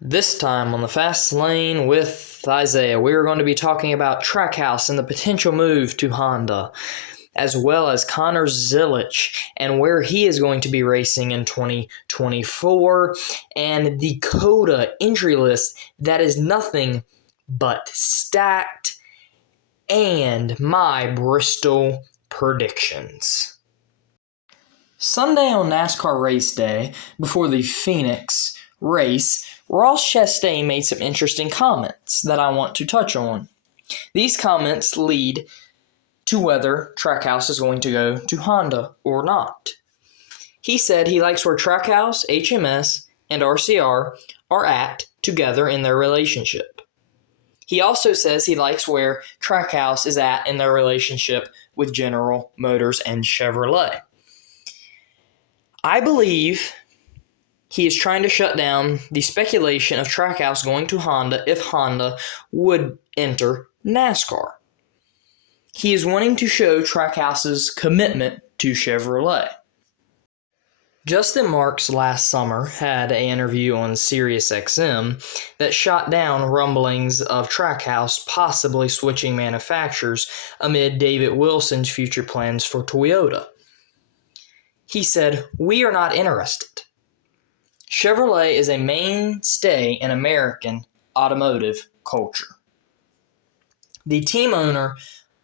This time on the Fast Lane with Isaiah, we are going to be talking about Trackhouse and the potential move to Honda, as well as Connor Zilisch and where he is going to be racing in 2024, and the COTA entry list that is nothing but stacked, and my Bristol predictions. Sunday on NASCAR race day, before the Phoenix race, Ross Chastain made some interesting comments that I want to touch on. These comments lead to whether Trackhouse is going to go to Honda or not. He said he likes where Trackhouse, HMS, and RCR are at together in their relationship. He also says he likes where Trackhouse is at in their relationship with General Motors and Chevrolet. I believe he is trying to shut down the speculation of Trackhouse going to Honda if Honda would enter NASCAR. He is wanting to show Trackhouse's commitment to Chevrolet. Justin Marks last summer had an interview on SiriusXM that shot down rumblings of Trackhouse possibly switching manufacturers amid David Wilson's future plans for Toyota. He said, "We are not interested. Chevrolet is a mainstay in American automotive culture." The team owner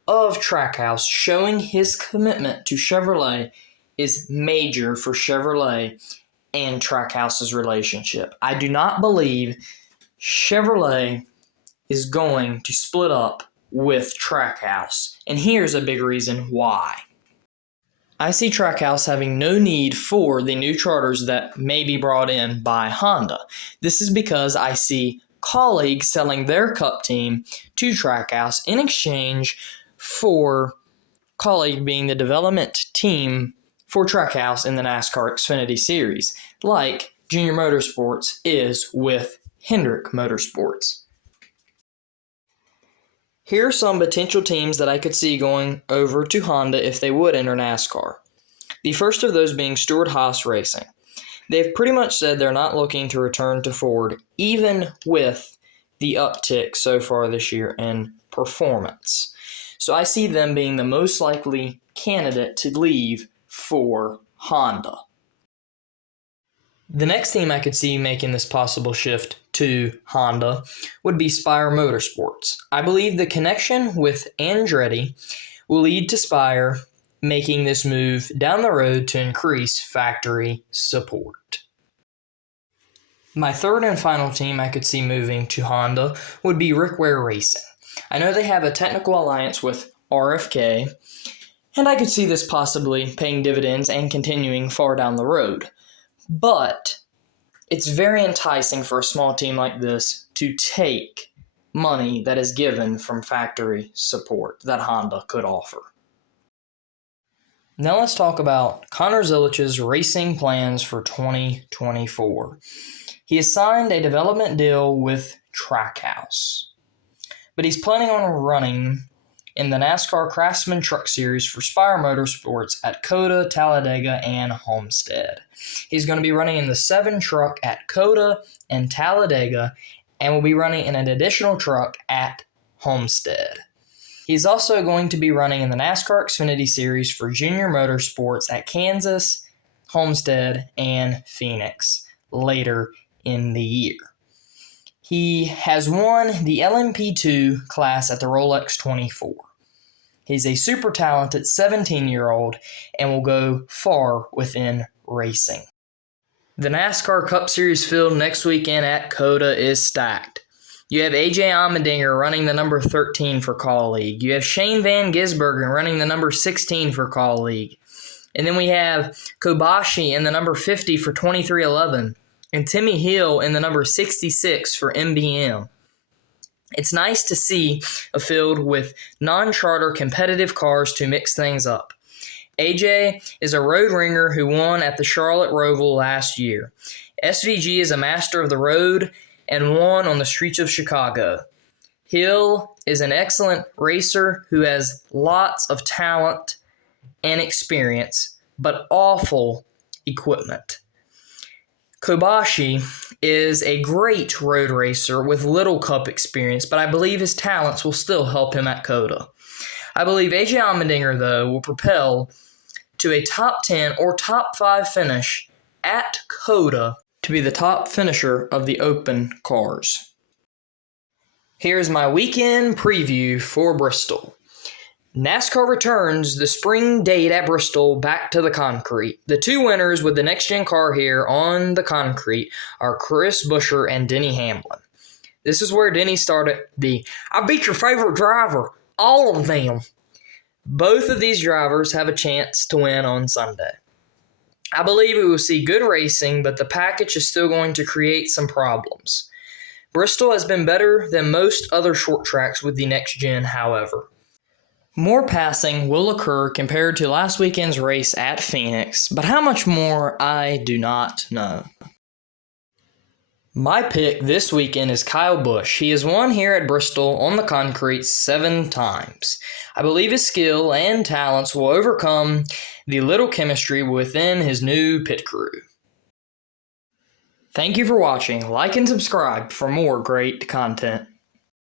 of Trackhouse showing his commitment to Chevrolet is major for Chevrolet and Trackhouse's relationship. I do not believe Chevrolet is going to split up with Trackhouse, and here's a big reason why. I see Trackhouse having no need for the new charters that may be brought in by Honda. This is because I see Colleague selling their Cup team to Trackhouse in exchange for Colleague being the development team for Trackhouse in the NASCAR Xfinity Series, like Junior Motorsports is with Hendrick Motorsports. Here are some potential teams that I could see going over to Honda if they would enter NASCAR. The first of those being Stewart-Haas Racing. They've pretty much said they're not looking to return to Ford, even with the uptick so far this year in performance. So I see them being the most likely candidate to leave for Honda. The next team I could see making this possible shift to Honda would be Spire Motorsports. I believe the connection with Andretti will lead to Spire making this move down the road to increase factory support. My third and final team I could see moving to Honda would be Rick Ware Racing. I know they have a technical alliance with RFK, and I could see this possibly paying dividends and continuing far down the road. But it's very enticing for a small team like this to take money that is given from factory support that Honda could offer. Now let's talk about Connor Zilisch's racing plans for 2024. He has signed a development deal with Trackhouse, but he's planning on running in the NASCAR Craftsman Truck Series for Spire Motorsports at COTA, Talladega, and Homestead. He's going to be running in the 7 truck at COTA and Talladega, and will be running in an additional truck at Homestead. He's also going to be running in the NASCAR Xfinity Series for Junior Motorsports at Kansas, Homestead, and Phoenix later in the year. He has won the LMP2 class at the Rolex 24. He's a super talented 17-year-old and will go far within racing. The NASCAR Cup Series field next weekend at COTA is stacked. You have AJ Allmendinger running the number 13 for Colleague. You have Shane Van Gisbergen running the number 16 for Colleague. And then we have Kobashi in the number 50 for 2311. And Timmy Hill in the number 66 for MBM. It's nice to see a field with non-charter competitive cars to mix things up. AJ is a road ringer who won at the Charlotte Roval last year. SVG is a master of the road and won on the streets of Chicago. Hill is an excellent racer who has lots of talent and experience, but awful equipment. Kobashi is a great road racer with little Cup experience, but I believe his talents will still help him at COTA. I believe AJ Allmendinger, though, will propel to a top 10 or top 5 finish at COTA to be the top finisher of the Open cars. Here's my weekend preview for Bristol. NASCAR returns the spring date at Bristol back to the concrete. The two winners with the next-gen car here on the concrete are Chris Buescher and Denny Hamlin. This is where Denny started the "I beat your favorite driver, all of them." Both of these drivers have a chance to win on Sunday. I believe we will see good racing, but the package is still going to create some problems. Bristol has been better than most other short tracks with the next gen, however. More passing will occur compared to last weekend's race at Phoenix, but how much more, I do not know. My pick this weekend is Kyle Busch. He has won here at Bristol on the concrete 7 times. I believe his skill and talents will overcome the little chemistry within his new pit crew. Thank you for watching. Like and subscribe for more great content.